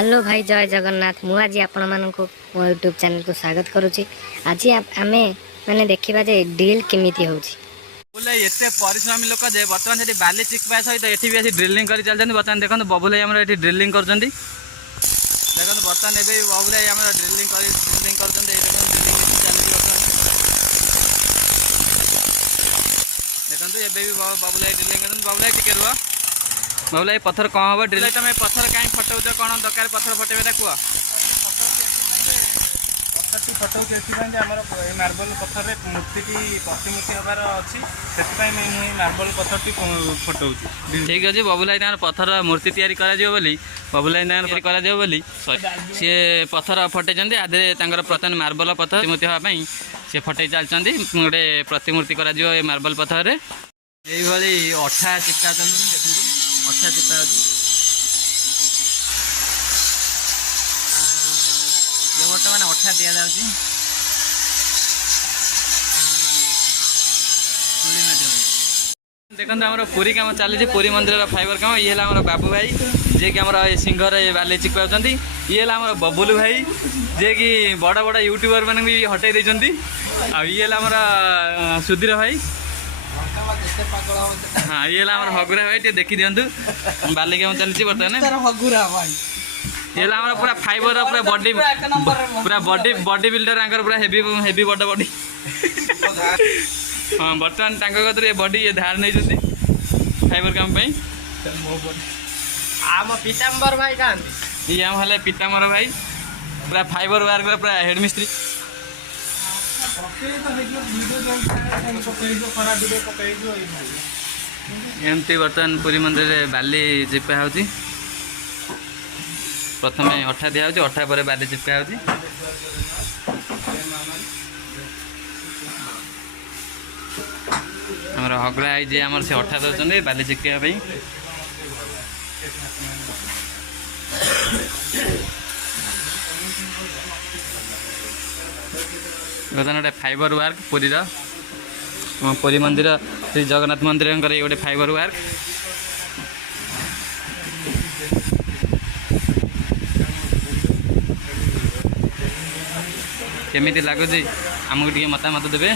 Hello भाई जय जगन्नाथ मु आज आपण मानक मो यूट्यूब चैनल को स्वागत करुच्ची। आज आम मैंने देखा जे ड्रिल केमिति होउची। बोले एते परिश्रमी लोक जे बर्तमान से बाली चिकवा सहित ये भी आसी ड्रिलिंग कर चलते। बर्तमान देखो बबुल भाई ये ड्रिलिंग कर देखो बर्तमान ए बबुल भाई ड्रिलिंग कर देखो ये भी बबुल भाई ड्रिलिंग कर। बबुल भाई टिके रुह। बबुल भाई पत्थर कौन हम ड्रिल तुम पत्थर कहीं फटाऊच कौन दरकार पत्थर फटेबा कह पत्थरटी फटाऊँ ये मार्बल पत्थर मूर्ति प्रतिमूर्ति हबार अच्छी से मार्बल पत्थरटी फटाऊँ। ठीक अच्छे बबुल भाई पत्थर मूर्ति तैयारी बोली बबुल भाई कर सी पत्थर फटे आधे प्रथम मार्बल पत्थर प्रतिमूर्ति हाँपाई सी फटे चलती गोटे प्रतिमूर्ति कर मार्बल पत्थर ये अठा चिपका देखो अठा चिपका बर्तमान अठा दि जाऊँगी देखो आम पुरी कम चली पुरी मंदिर फाइबर कम ये बाबू भाई जे कि आम सिंगर बाली चिपकाउं ये बबुलू भाई जे कि बड़ बड़ यूट्यूबर मैंने भी हटई देती ये सुधीर भाई हाँ ये हगुरा भाई टे देखी दिंतु बाली कम चलती बर्तमान ये पूरा फाइबर पूरा बॉडी पूरा बॉडी बिल्डर पूरा हेवी हेवी बड़ बॉडी हाँ बर्तमान कतर ये बॉडी ये धार नहीं फाइबर काम आम पीताम्बर भाई क्या ये आम हेल्ले पीताम्बर भाई पूरा फाइबर वर्क पूरा हेड मिस्त्री एमती बर्तमान पुरी मंदिर बाली चिपका हो प्रथम अठा दिया अठा पर बाली चिपका हो हगड़ा आई जे आम से अठा दौरान बाली चिपका बर्तमान गोटे फाइबर वर्क पुरी मंदिर श्री जगन्नाथ मंदिर ये गोटे फाइबर वर्क केमिति लगुच आमको टे मतामत देवे।